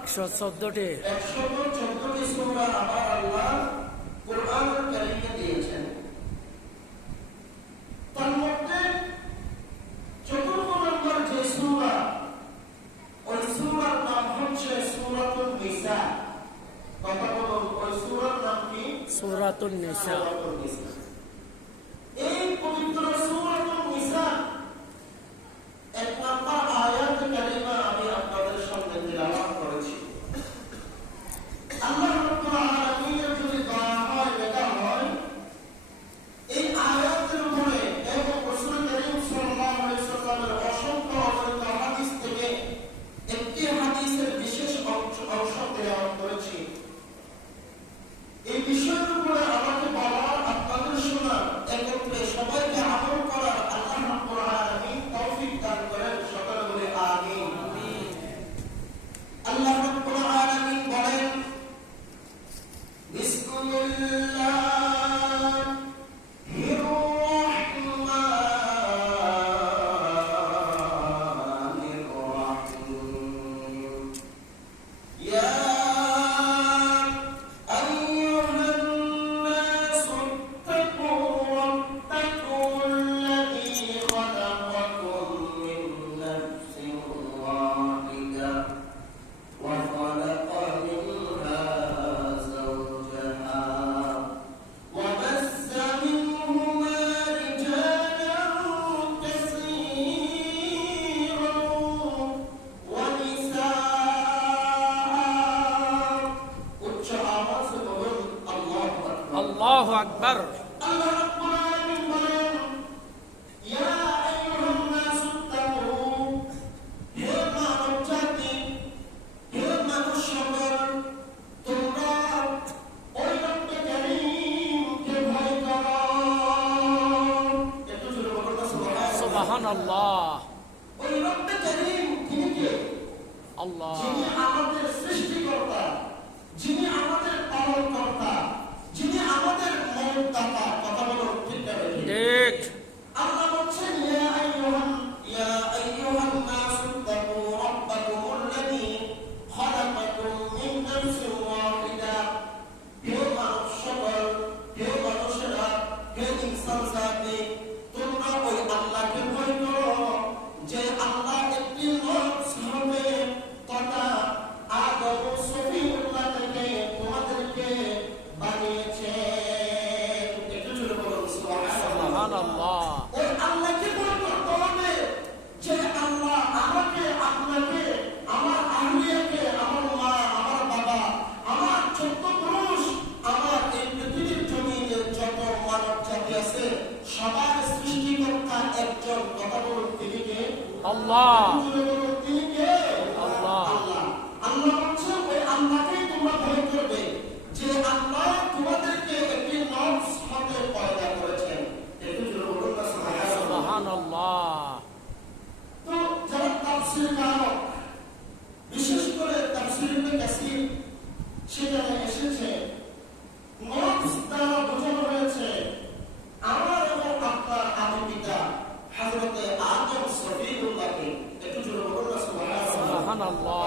114টি 114টি সূরা আমার আল্লাহ কুরআনুল কারীমে দিয়েছেন। তার মধ্যে 14 নম্বর যে সূরা, ওই সূরার নাম হচ্ছে সূরাতুন নিসা। কথা বলুন, ওই সূরার নাম কি? সূরাতুন নিসা। এই পবিত্র সূরাতুন নিসা এক নম্বর আয়াত কারিমা আমি আপনাদের সামনে তিলাওয়াত করেছি। আল্লাহ রাব্বুল আলামিনের যদি দয়া হয়, দেখা হয়, এই আয়াতের উপরে এবং রাসূল করিম সাল্লাল্লাহু আলাইহি ওয়াসাল্লামের অসংখ্য অগণিত হাদিস থেকে একটি হাদিসের বিশেষ অংশ তিলাওয়াত করেছি। এই বিষয়ের উপরে আমাকে বলার, আপনাদের শোনার, একত্রে সবাইকে আমল করার আল্লাহ রাব্বুল আলামিন তৌফিক দান করেন। সকলে বলে আমিন। আল্লাহ রাব্বুল আলামিন বলেন, বিসমিল্লাহির রহমানির রহিম। ইয়া আল্লাহু আকবার। আল্লাহ রাব্বুল আলামিন বলেন, ইয়া আইয়ুহান নাস ইত্তাকু, হে মানব জাতি, হে মানুষ সকল, তোমরা ওই রব্বে কারীমকে ভয় করো। একটু জোরে বলুন না সুবহানাল্লাহ। সুবহানাল্লাহ। ওই রব্বে কারীম তিনি কে? আল্লাহ। যিনি আমাদের সৃষ্টিকর্তা, যিনি আমাদের পালনকর্তা, যিনি আমাদের মমতাতা। কথা বলুন, ঠিক না? ঠিক। আল্লাহ বলছেন, ইয়া আইয়ুহান নাস ইত্তাকু রাব্বাকুমুল্লাযী খালাকাকুম মিন নাফসিন ওয়াহিদা। হে মানব সকল, হে মানুষেরা, হে ইনসান জাতি, তোমরা ওই আল্লাহকে ভয় করো যে আল্লাহ একটি নফস হতে তথা আদম সফিউল্লাহ থেকে তোমাদেরকে বানিয়েছেন। একটু জোরে বলুন সুবহানাল্লাহ। ওই আল্লাহকে ভয় করতে হবে যে আল্লাহ আমাকে, আপনাকে, আমার আহলিয়াকে, আমার মা, আমার বাবা, আমার 14 পুরুষ, আমার এই পৃথিবীর জমিনে যত মানব জাতি আছে সবার সৃষ্টিকর্তা একজন। কথা বলুন, তিনি কে? আল্লাহ। তিনি কে? আল্লাহ। আল্লাহ বলছে ওই আল্লাহকেই তোমরা ভয় করবে যে আল্লাহ তোমাদেরকে একটি নফস হতে পয়দা করেছেন। একটু জোরে বলুন না সুবহানাল্লাহ। তো যারা তাফসীর কারক, বিশেষ করে তাফসীর ইবনে কাসির, সেখানে এসেছে নফস দ্বারা বোঝানো হয়েছে আমার এবং আপনার আদি পিতা হযরতে আদম সফিউল্লাহকে। একটু জোরে বলুন না সুবহানাল্লাহ।